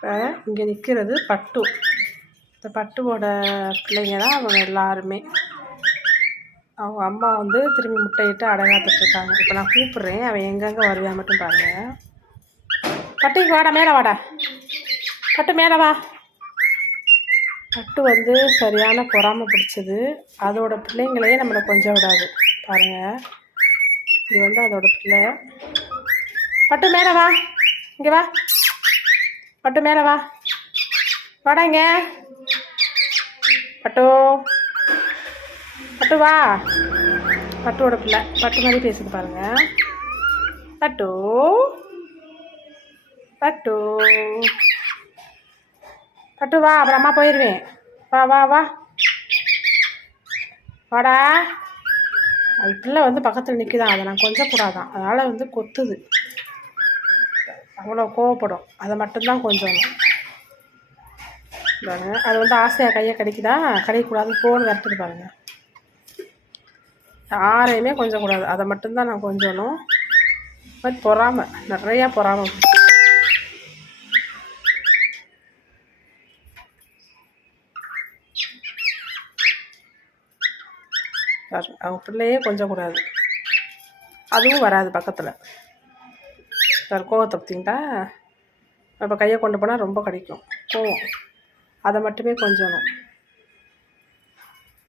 இப்போ இங்கே நிற்கிறது பட்டு. இந்த பட்டுவோட பிள்ளைங்க தான் அவங்க எல்லாருமே. அவங்க அம்மா வந்து திரும்பி முட்டையிட்டு அடகாத்துட்ருக்காங்க. இப்போ நான் கூப்பிட்றேன், அவன் எங்கெங்கே வருவான் மட்டும் பாருங்கள். பட்டுக்கு வாடா, மேலே வாடா, பட்டு மேலே வா. பட்டு வந்து சரியான பொறாமை பிடிச்சது. அதோட பிள்ளைங்களையே நம்மளை கொஞ்சம் விடாது பாருங்கள். இது வந்து அதோட பிள்ளை. பட்டு மேலே வா, இங்கே வா, பட்டு மேலே வா, வாடா இங்கே. பட்டு, பட்டு வா. பட்டுவோட பிள்ளை பட்டு மாதிரி பேசுது பாருங்க. பட்டு, பட்டு, பட்டு வா, அப்புறம் அம்மா போயிடுவேன். வா வா வா, வாடா. அது பிள்ளை வந்து பக்கத்தில் நிற்குதான், அதை நான் கொஞ்சம் கூடாதான், அதனால் வந்து கொத்துது, அவ்வளோ கோவப்படும். அதை மட்டும்தான் கொஞ்சம் பாருங்க. அது வந்து ஆசையாக கையை கடிக்குதா, கடிக்கக்கூடாது போன்னு கட்டுது பாருங்க. யாரையுமே கொஞ்சம் கூடாது, அதை மட்டும்தான் நான் கொஞ்சணும். பட் பொறாமை, நிறையா பொறாமை. அவங்க பிள்ளையே கொஞ்சம் கூடாது, அதுவும் வராது பக்கத்தில். சார் கோவத்தை பார்த்தீங்களா? இப்போ கையை கொண்டு போனால் ரொம்ப கடிக்கும் கோவம், அதை மட்டுமே கொஞ்சணும்.